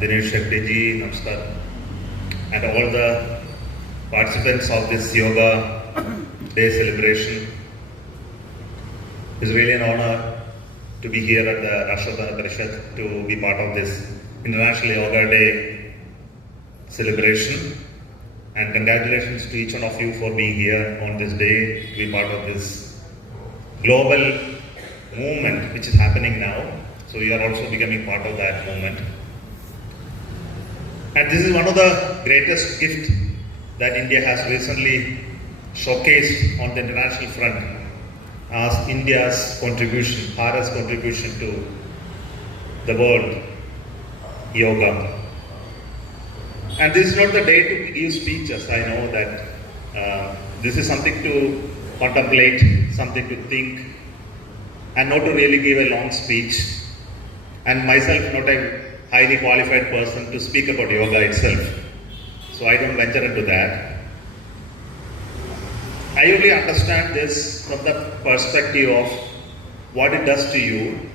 Dinesh Shetty ji, Namaskar, and all the participants of this Yoga Day celebration. It's really an honor to be here at the Rashtrakuta Parishad to be part of this International Yoga Day celebration. And congratulations to each one of you for being here on this day to be part of this global movement which is happening now. So you are also becoming part of that movement. And this is one of the greatest gifts that India has recently showcased on the international front as India's contribution, Bharat's contribution to the world yoga. And this is not the day to give speeches. I know that this is something to contemplate, something to think, and not to really give a long speech. And myself, not a highly qualified person to speak about yoga itself. So I don't venture into that. I only understand this from the perspective of what it does to you.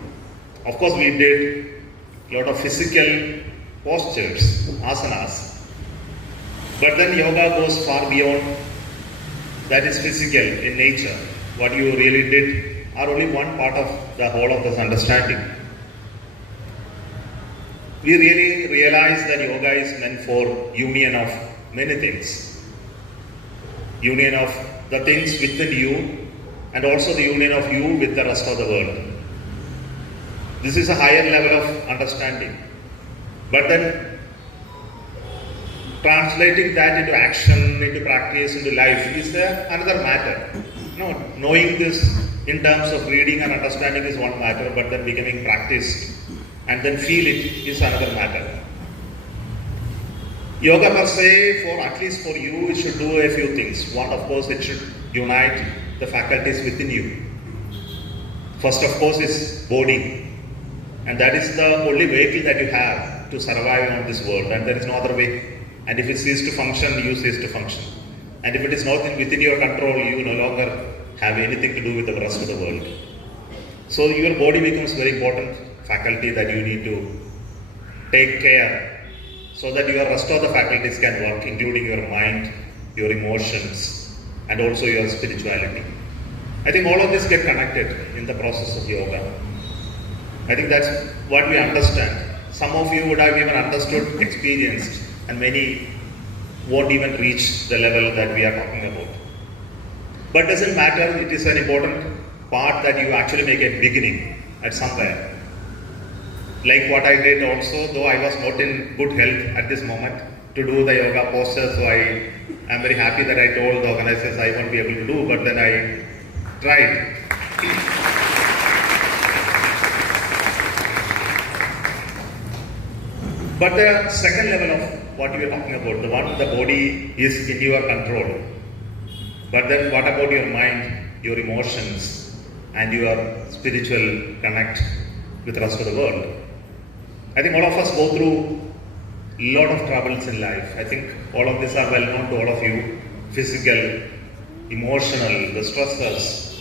Of course, we did a lot of physical postures, asanas. But then yoga goes far beyond that is physical in nature. What you really did are only one part of the whole of this understanding. We really realize that yoga is meant for union of many things. Union of the things within you and also the union of you with the rest of the world. This is a higher level of understanding. But then translating that into action, into practice, into life is another matter. No, knowing this in terms of reading and understanding is one matter, but then becoming practiced and then feel it is another matter. Yoga per se, for at least for you, it should do a few things. One, of course, it should unite the faculties within you. First, of course, is body. And that is the only vehicle that you have to survive on this world. And there is no other way. And if it ceases to function, you cease to function. And if it is not within your control, you no longer have anything to do with the rest of the world. So your body becomes very important faculty that you need to take care so that your rest of the faculties can work, including your mind, your emotions, and also your spirituality. I think all of this get connected in the process of yoga. I think that's what we understand. Some of you would have even understood, experienced, and many won't even reach the level that we are talking about. But it doesn't matter, it is an important part that you actually make a beginning at somewhere. Like what I did also, though I was not in good health at this moment to do the yoga posture, so I am very happy that I told the organizers I won't be able to do, but then I tried. But the second level of what you are talking about, the one the body is in your control. But then what about your mind, your emotions, and your spiritual connect with the rest of the world? I think all of us go through a lot of troubles in life. I think all of these are well known to all of you. Physical, emotional, the stresses,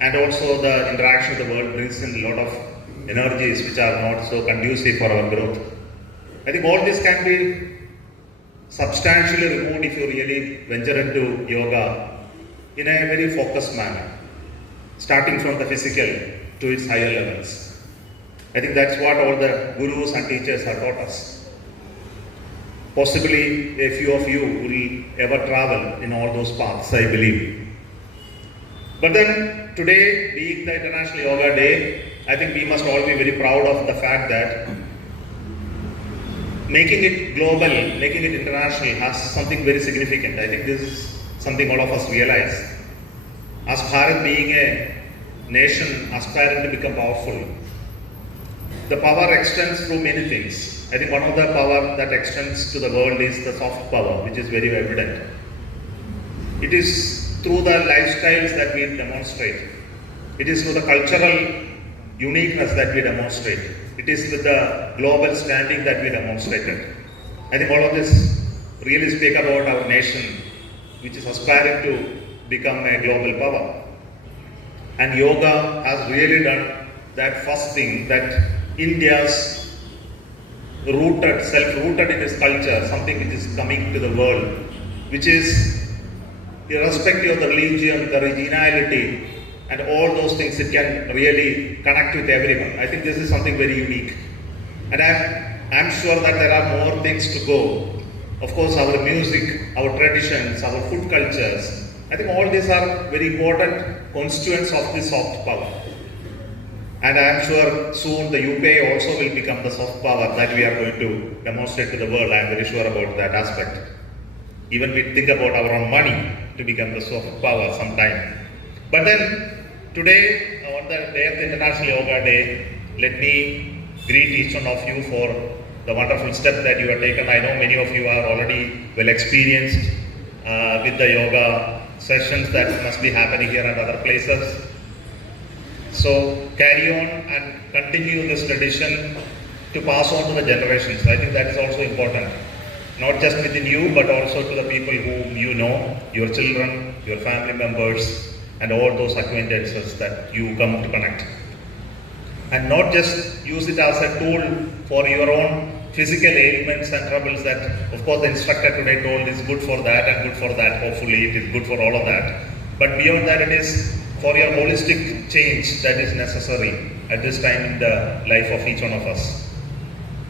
and also the interaction with the world brings in a lot of energies which are not so conducive for our growth. I think all this can be substantially removed if you really venture into yoga in a very focused manner, starting from the physical to its higher levels. I think that's what all the gurus and teachers have taught us. Possibly a few of you will ever travel in all those paths, I believe. But then today, being the International Yoga Day, I think we must all be very proud of the fact that making it global, making it international has something very significant. I think this is something all of us realize. As Bharat being a nation aspiring to become powerful, the power extends through many things. I think one of the power that extends to the world is the soft power, which is very evident. It is through the lifestyles that we demonstrate. It is through the cultural uniqueness that we demonstrate. It is with the global standing that we demonstrated. I think all of this really speak about our nation, which is aspiring to become a global power. And yoga has really done that first thing that India's rooted, self-rooted in its culture, something which is coming to the world, which is irrespective of the religion, the regionality, and all those things, it can really connect with everyone. I think this is something very unique. And I'm sure that there are more things to go. Of course, our music, our traditions, our food cultures, I think all these are very important constituents of this soft power. And I am sure soon the UPI also will become the soft power that we are going to demonstrate to the world. I am very sure about that aspect. Even we think about our own money to become the soft power sometime. But then today, on the day of the International Yoga Day, let me greet each one of you for the wonderful step that you have taken. I know many of you are already well experienced with the yoga sessions that must be happening here and other places. So carry on and continue this tradition to pass on to the generations. I think that is also important. Not just within you, but also to the people whom you know, your children, your family members, and all those acquaintances that you come to connect. And not just use it as a tool for your own physical ailments and troubles that, of course, the instructor today told is good for that and good for that. Hopefully, it is good for all of that. But beyond that, it is for your holistic change that is necessary at this time in the life of each one of us.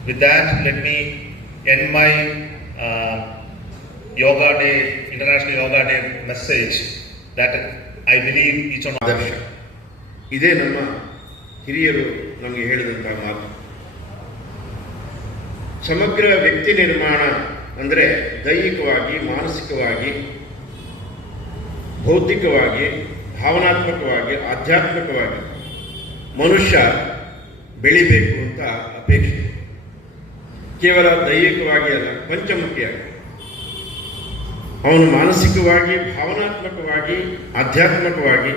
With that, let me end my Yoga Day, International Yoga Day message that I believe each one of ಆದರ್ಶ ಇದೇ ನಮ್ಮ ಹಿರಿಯರು ನಮಗೆ ಹೇಳಿದಂತಹ ಮಾತು. ಸಮಗ್ರ ವ್ಯಕ್ತಿ ನಿರ್ಮಾಣ ಅಂದರೆ ದೈಹಿಕವಾಗಿ, ಮಾನಸಿಕವಾಗಿ, ಬೌದ್ಧಿಕವಾಗಿ, ಭಾವನಾತ್ಮಕವಾಗಿ, ಆಧ್ಯಾತ್ಮಿಕವಾಗಿ ಮನುಷ್ಯ ಬೆಳಿಬೇಕು ಅಂತ ಅಪೇಕ್ಷೆ. ಕೇವಲ ದೈಹಿಕವಾಗಿ ಅಲ್ಲ, ಪಂಚಮುಖಿಯಾಗಿ ಅವನು ಮಾನಸಿಕವಾಗಿ, ಭಾವನಾತ್ಮಕವಾಗಿ, ಆಧ್ಯಾತ್ಮಿಕವಾಗಿ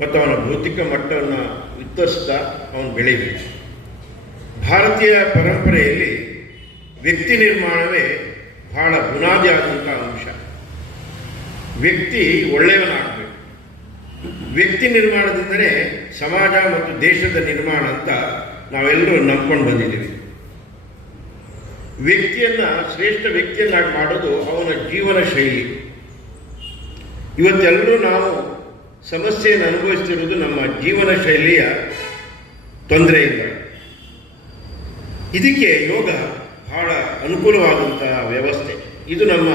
ಮತ್ತು ಅವನ ಭೌತಿಕ ಮಟ್ಟವನ್ನು ವಿಸ್ತರಿಸ್ತಾ ಅವನು ಬೆಳೀಬೇಕು. ಭಾರತೀಯ ಪರಂಪರೆಯಲ್ಲಿ ವ್ಯಕ್ತಿ ನಿರ್ಮಾಣವೇ ಬಹಳ ಬುನಾದಿ ಆದಂಥ ಅಂಶ. ವ್ಯಕ್ತಿ ಒಳ್ಳೆಯವನಾಗಬೇಕು. ವ್ಯಕ್ತಿ ನಿರ್ಮಾಣದಿಂದಲೇ ಸಮಾಜ ಮತ್ತು ದೇಶದ ನಿರ್ಮಾಣ ಅಂತ ನಾವೆಲ್ಲರೂ ನಂಬ್ಕೊಂಡು ಬಂದಿದ್ದೀವಿ. ವ್ಯಕ್ತಿಯನ್ನ ಶ್ರೇಷ್ಠ ವ್ಯಕ್ತಿಯನ್ನಾಗಿ ಮಾಡೋದು ಅವನ ಜೀವನ ಶೈಲಿ. ಇವತ್ತೆಲ್ಲರೂ ನಾವು ಸಮಸ್ಯೆಯನ್ನು ಅನುಭವಿಸ್ತಿರುವುದು ನಮ್ಮ ಜೀವನ ಶೈಲಿಯ ತೊಂದರೆಯಿಂದ. ಇದಕ್ಕೆ ಯೋಗ ಬಹಳ ಅನುಕೂಲವಾದಂತಹ ವ್ಯವಸ್ಥೆ. ಇದು ನಮ್ಮ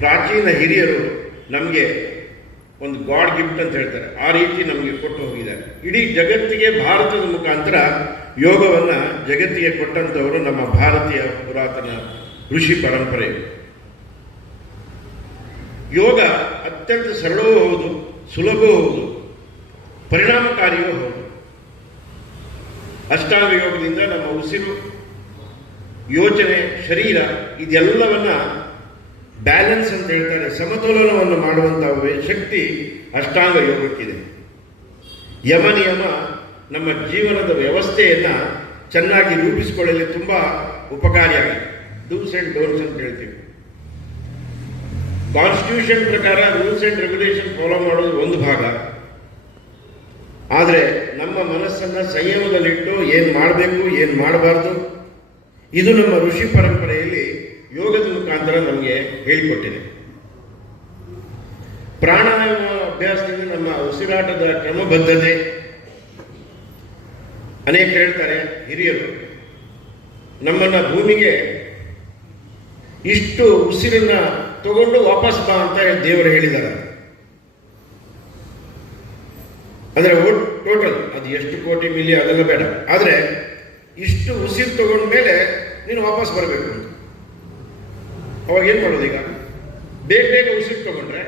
ಪ್ರಾಚೀನ ಹಿರಿಯರು ನಮಗೆ ಒಂದು ಗಾಡ್ ಗಿಫ್ಟ್ ಅಂತ ಹೇಳ್ತಾರೆ, ಆ ರೀತಿ ನಮಗೆ ಕೊಟ್ಟು ಹೋಗಿದ್ದಾರೆ. ಇಡೀ ಜಗತ್ತಿಗೆ ಭಾರತದ ಮುಖಾಂತರ ಯೋಗವನ್ನು ಜಗತ್ತಿಗೆ ಕೊಟ್ಟಂಥವರು ನಮ್ಮ ಭಾರತೀಯ ಪುರಾತನ ಋಷಿ ಪರಂಪರೆ. ಯೋಗ ಅತ್ಯಂತ ಸರಳವೂ ಹೌದು, ಸುಲಭವೂ ಹೌದು, ಪರಿಣಾಮಕಾರಿಯೂ ಹೌದು. ಅಷ್ಟಾಂಗ ಯೋಗದಿಂದ ನಮ್ಮ ಉಸಿರು, ಯೋಚನೆ, ಶರೀರ ಇದೆಲ್ಲವನ್ನ ಬ್ಯಾಲೆನ್ಸ್ ಅಂತ ಹೇಳ್ತಾರೆ, ಸಮತೋಲನವನ್ನು ಮಾಡುವಂತಹ ಶಕ್ತಿ ಅಷ್ಟಾಂಗ ಯೋಗಕ್ಕಿದೆ. ಯಮ ನಿಯಮ ನಮ್ಮ ಜೀವನದ ವ್ಯವಸ್ಥೆಯನ್ನು ಚೆನ್ನಾಗಿ ರೂಪಿಸಿಕೊಳ್ಳಲು ತುಂಬ ಉಪಕಾರಿಯಾಗಿದೆ. ಡೂಸ್ ಆ್ಯಂಡ್ ಡೋಂಟ್ಸ್ ಅಂತ ಹೇಳ್ತೀವಿ. ಕಾನ್ಸ್ಟಿಟ್ಯೂಷನ್ ಪ್ರಕಾರ ರೂಲ್ಸ್ ಆ್ಯಂಡ್ ರೆಗ್ಯುಲೇಷನ್ ಫಾಲೋ ಮಾಡೋದು ಒಂದು ಭಾಗ. ಆದರೆ ನಮ್ಮ ಮನಸ್ಸನ್ನು ಸಂಯಮದಲ್ಲಿಟ್ಟು ಏನು ಮಾಡಬೇಕು, ಏನು ಮಾಡಬಾರ್ದು, ಇದು ನಮ್ಮ ಋಷಿ ಪರಂಪರೆಯಲ್ಲಿ ಯೋಗದ ಮುಖಾಂತರ ನಮಗೆ ಹೇಳಿಕೊಟ್ಟಿದೆ. ಪ್ರಾಣಾಯಾಮ ಅಭ್ಯಾಸದಿಂದ ನಮ್ಮ ಉಸಿರಾಟದ ಕ್ರಮಬದ್ಧತೆ, ಅನೇಕ ಹೇಳ್ತಾರೆ ಹಿರಿಯರು, ನಮ್ಮನ್ನ ಭೂಮಿಗೆ ಇಷ್ಟು ಉಸಿರನ್ನ ತಗೊಂಡು ವಾಪಸ್ ಬಾ ಅಂತ ದೇವರು ಹೇಳಿದ್ದಾರೆ. ಅಂದ್ರೆ ಟೋಟಲ್ ಅದು ಎಷ್ಟು ಕೋಟಿ ಮಿಲಿಯನ್ ಅದೆಲ್ಲ ಬೇಡ, ಆದರೆ ಇಷ್ಟು ಉಸಿರು ತಗೊಂಡ್ಮೇಲೆ ನೀನು ವಾಪಸ್ ಬರಬೇಕು ಅಂತ. ಅವಾಗ ಏನು ಮಾಡೋದು? ಈಗ ಬೇಗ ಬೇಗ ಉಸಿರು ತಗೊಂಡ್ರೆ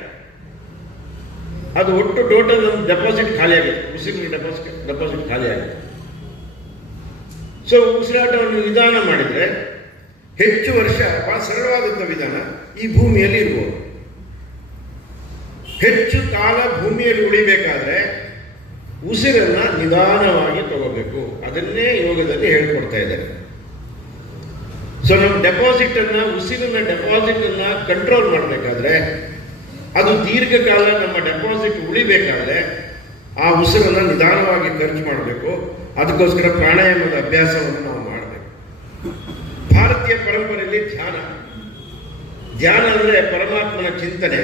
ಅದು ಒಟ್ಟು ಟೋಟಲ್ ನಮ್ಮ ಡೆಪಾಸಿಟ್ ಖಾಲಿ ಆಗುತ್ತೆ, ಉಸಿರಿನ ಡೆಪಾಸಿಟ್ ಖಾಲಿ ಆಗುತ್ತೆ. ಸೊ ಉಸಿರಾಟವನ್ನು ನಿಧಾನ ಮಾಡಿದರೆ ಹೆಚ್ಚು ವರ್ಷ ಬಹಳ ಸರಳವಾದಂಥ ವಿಧಾನ ಈ ಭೂಮಿಯಲ್ಲಿ ಇರ್ಬೋದು. ಹೆಚ್ಚು ಕಾಲ ಭೂಮಿಯಲ್ಲಿ ಉಳಿಬೇಕಾದ್ರೆ ಉಸಿರನ್ನ ನಿಧಾನವಾಗಿ ತಗೋಬೇಕು. ಅದನ್ನೇ ಯೋಗದಲ್ಲಿ ಹೇಳ್ಕೊಡ್ತಾ ಇದ್ದಾರೆ. ಸೊ ನಮ್ಮ ಡೆಪಾಸಿಟ್ ಅನ್ನ, ಉಸಿರಿನ ಡೆಪಾಸಿಟ್ ಅನ್ನ ಕಂಟ್ರೋಲ್ ಮಾಡಬೇಕಾದ್ರೆ, ಅದು ದೀರ್ಘಕಾಲ ನಮ್ಮ ಡೆಪಾಸಿಟ್ ಉಳಿಬೇಕಾದ್ರೆ ಆ ಉಸಿರನ್ನ ನಿಧಾನವಾಗಿ ಖರ್ಚು ಮಾಡಬೇಕು. ಅದಕ್ಕೋಸ್ಕರ ಪ್ರಾಣಾಯಾಮದ ಅಭ್ಯಾಸವನ್ನು ನಾವು ಮಾಡಬೇಕು. ಭಾರತೀಯ ಪರಂಪರೆಯಲ್ಲಿ ಧ್ಯಾನ ಅಂದರೆ ಪರಮಾತ್ಮನ ಚಿಂತನೆ.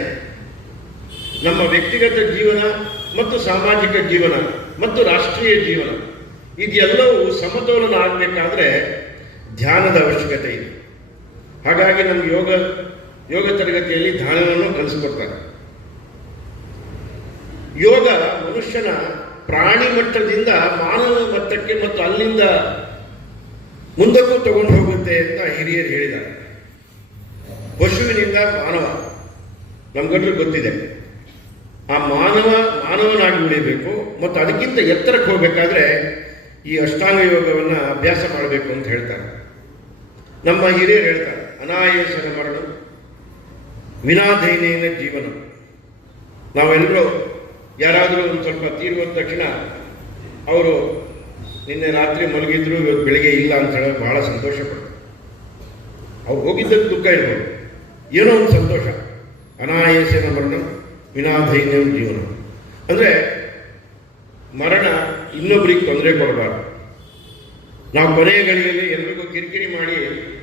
ನಮ್ಮ ವ್ಯಕ್ತಿಗತ ಜೀವನ ಮತ್ತು ಸಾಮಾಜಿಕ ಜೀವನ ಮತ್ತು ರಾಷ್ಟ್ರೀಯ ಜೀವನ ಇದೆಲ್ಲವೂ ಸಮತೋಲನ ಆಗಬೇಕಾದ್ರೆ ಧ್ಯಾನದ ಅವಶ್ಯಕತೆ ಇದೆ. ಹಾಗಾಗಿ ನಮ್ಗೆ ಯೋಗ ತರಗತಿಯಲ್ಲಿ ಧ್ಯಾನವನ್ನು ಕಲಿಸ್ಕೊಡ್ತಾರೆ. ಯೋಗ ಮನುಷ್ಯನ ಪ್ರಾಣಿ ಮಟ್ಟದಿಂದ ಮಾನವ ಮಟ್ಟಕ್ಕೆ ಮತ್ತು ಅಲ್ಲಿಂದ ಮುಂದಕ್ಕೂ ತಗೊಂಡು ಹೋಗುತ್ತೆ ಅಂತ ಹಿರಿಯರು ಹೇಳಿದ್ದಾರೆ. ಪಶುವಿನಿಂದ ಮಾನವ, ನಮ್ಗೆಲ್ಲರೂ ಗೊತ್ತಿದೆ. ಆ ಮಾನವನಾಗಿ ಉಳಿಬೇಕು ಮತ್ತು ಅದಕ್ಕಿಂತ ಎತ್ತರಕ್ಕೆ ಹೋಗಬೇಕಾದ್ರೆ ಈ ಅಷ್ಟಾಂಗ ಯೋಗವನ್ನು ಅಭ್ಯಾಸ ಮಾಡಬೇಕು ಅಂತ ಹೇಳ್ತಾರೆ. ನಮ್ಮ ಹಿರಿಯರು ಹೇಳ್ತಾರೆ, ಅನಾಯಾಸನ ಮರಣ ವಿನಾಧೈನೇನ ಜೀವನ. ನಾವೆಲ್ಲರೂ ಯಾರಾದರೂ ಒಂದು ಸ್ವಲ್ಪ ತೀರುವ ತಕ್ಷಣ ಅವರು ನಿನ್ನೆ ರಾತ್ರಿ ಮಲಗಿದ್ರು ಇವತ್ತು ಬೆಳಿಗ್ಗೆ ಇಲ್ಲ ಅಂತ ಹೇಳೋದು ಬಹಳ ಸಂತೋಷ ಪಡ್ತಾರೆ. ಅವ್ರು ಹೋಗಿದ್ದಕ್ಕೆ ದುಃಖ ಇರ್ಬೋದು, ಏನೋ ಒಂದು ಸಂತೋಷ. ಅನಾಯಾಸನ ಮರಣ ವಿನಾಧೈನ್ಯ ಜೀವನ ಅಂದರೆ ಮರಣ ಇನ್ನೊಬ್ಬರಿಗೆ ತೊಂದರೆ ಕೊಡಬಾರ್ದು. ನಾವು ಕೊನೆಯ ಗಳಿಗೆಯಲ್ಲಿ ಎಲ್ರಿಗೂ ಕಿರಿಕಿರಿ ಮಾಡಿ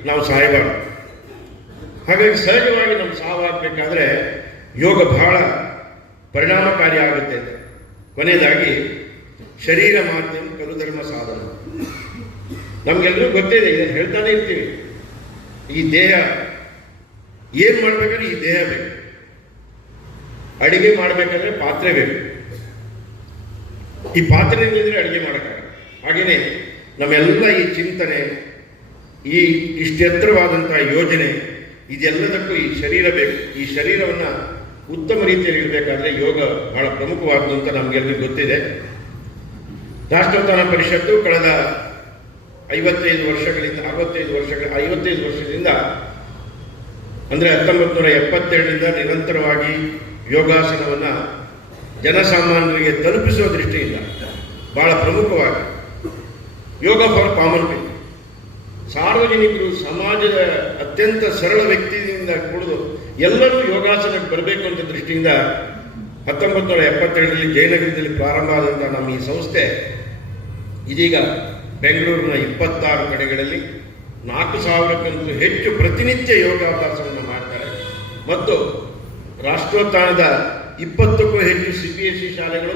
ನಾವು ಸಾಯಬಾರ್ದು. ಹಾಗಾಗಿ ಸಹಜವಾಗಿ ನಮ್ಮ ಸಾವಾಗಬೇಕಾದ್ರೆ ಯೋಗ ಬಹಳ ಪರಿಣಾಮಕಾರಿ ಆಗುತ್ತೆ. ಕೊನೆಯದಾಗಿ ಶರೀರ ಮಾಧ್ಯಮ ಕರುಧರ್ಮ ಸಾಧನ. ನಮ್ಗೆಲ್ಲರೂ ಗೊತ್ತಿದೆ, ಇದನ್ನು ಹೇಳ್ತಾನೆ ಇರ್ತೀವಿ. ಈ ದೇಹ ಏನು ಮಾಡ್ಬೇಕಾದ್ರೆ ಈ ದೇಹ ಬೇಕು. ಅಡಿಗೆ ಮಾಡಬೇಕಾದ್ರೆ ಪಾತ್ರೆ ಬೇಕು. ಈ ಪಾತ್ರೆ ಇಲ್ಲದಿದ್ರೆ ಅಡಿಗೆ ಮಾಡೋಕ್ಕಾಗಲ್ಲ. ಹಾಗೆಯೇ ನಮ್ಮೆಲ್ಲ ಈ ಚಿಂತನೆ, ಇಷ್ಟು ಎತ್ತರವಾದಂತಹ ಯೋಜನೆ, ಇದೆಲ್ಲದಕ್ಕೂ ಈ ಶರೀರ ಬೇಕು. ಈ ಶರೀರವನ್ನು ಉತ್ತಮ ರೀತಿಯಲ್ಲಿ ಇಡಬೇಕಾದ್ರೆ ಯೋಗ ಬಹಳ ಪ್ರಮುಖವಾದ್ದು ಅಂತ ನಮಗೆಲ್ಲರಿಗೂ ಗೊತ್ತಿದೆ. ರಾಷ್ಟ್ರೋತ್ಥಾನ ಪರಿಷತ್ತು ಕಳೆದ 55 ವರ್ಷದಿಂದ ಅಂದರೆ 1972ರಿಂದ ನಿರಂತರವಾಗಿ ಯೋಗಾಸನವನ್ನು ಜನಸಾಮಾನ್ಯರಿಗೆ ತಲುಪಿಸುವ ದೃಷ್ಟಿಯಿಂದ ಬಹಳ ಪ್ರಮುಖವಾಗಿ ಯೋಗ ಫಾರ್ ಕಾಮನ್ ಪೀಪಲ್, ಸಾರ್ವಜನಿಕರು, ಸಮಾಜದ ಅತ್ಯಂತ ಸರಳ ವ್ಯಕ್ತಿಯಿಂದ ಕುಡಿದು ಎಲ್ಲರೂ ಯೋಗಾಸನಕ್ಕೆ ಬರಬೇಕು ಅಂತ ದೃಷ್ಟಿಯಿಂದ 1972ರಲ್ಲಿ ಜಯನಗರದಲ್ಲಿ ಪ್ರಾರಂಭ ಆದಂತಹ ನಮ್ಮ ಈ ಸಂಸ್ಥೆ ಇದೀಗ ಬೆಂಗಳೂರಿನ 26 ಕಡೆಗಳಲ್ಲಿ 4000ಕ್ಕಿಂತಲೂ ಹೆಚ್ಚು ಪ್ರತಿನಿತ್ಯ ಯೋಗಾಭ್ಯಾಸವನ್ನು ಮಾಡ್ತಾರೆ. ಮತ್ತು ರಾಷ್ಟ್ರೋತ್ಥಾನದ 20ಕ್ಕೂ ಹೆಚ್ಚು CBSE ಶಾಲೆಗಳು,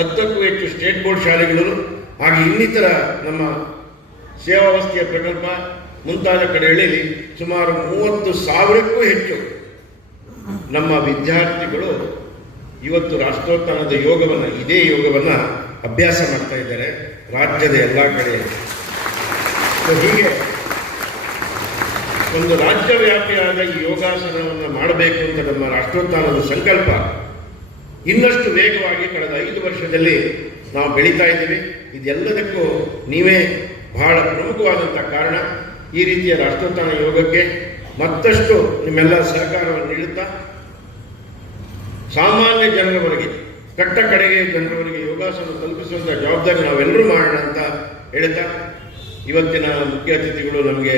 10ಕ್ಕೂ ಹೆಚ್ಚು ಸ್ಟೇಟ್ ಬೋರ್ಡ್ ಶಾಲೆಗಳು, ಹಾಗೆ ಇನ್ನಿತರ ನಮ್ಮ ಸೇವಾವಸ್ಥೆಯ ಪ್ರಕಲ್ಪ ಮುಂತಾದ ಕಡೆಗಳಲ್ಲಿ ಸುಮಾರು 30,000ಕ್ಕೂ ಹೆಚ್ಚು ನಮ್ಮ ವಿದ್ಯಾರ್ಥಿಗಳು ಇವತ್ತು ರಾಷ್ಟ್ರೋತ್ಥಾನದ ಇದೇ ಯೋಗವನ್ನು ಅಭ್ಯಾಸ ಮಾಡ್ತಾ ಇದ್ದಾರೆ ರಾಜ್ಯದ ಎಲ್ಲ ಕಡೆ. ಹೀಗೆ ಒಂದು ರಾಜ್ಯವ್ಯಾಪಿಯಾದ ಈ ಯೋಗಾಸನವನ್ನು ಮಾಡಬೇಕು ಅಂತ ನಮ್ಮ ರಾಷ್ಟ್ರೋತ್ಥಾನದ ಸಂಕಲ್ಪ ಇನ್ನಷ್ಟು ವೇಗವಾಗಿ ಕಳೆದ 5 ವರ್ಷದಲ್ಲಿ ನಾವು ಬೆಳೀತಾ ಇದ್ದೀವಿ. ಇದೆಲ್ಲದಕ್ಕೂ ನೀವೇ ಬಹಳ ಪ್ರಮುಖವಾದಂಥ ಕಾರಣ. ಈ ರೀತಿಯ ರಾಷ್ಟ್ರೋತ್ಥಾನ ಯೋಗಕ್ಕೆ ಮತ್ತಷ್ಟು ನಿಮ್ಮೆಲ್ಲ ಸಹಕಾರವನ್ನು ನೀಡುತ್ತಾ ಸಾಮಾನ್ಯ ಜನರವರೆಗೆ, ಕಟ್ಟ ಕಡೆಗೆ ಜನರವರೆಗೆ ಯೋಗಾಸನ ತಲುಪಿಸುವಂಥ ಜವಾಬ್ದಾರಿ ನಾವೆಲ್ಲರೂ ಮಾಡೋಣ ಅಂತ ಹೇಳ್ತಾ ಇವತ್ತಿನ ಮುಖ್ಯ ಅತಿಥಿಗಳು ನಮಗೆ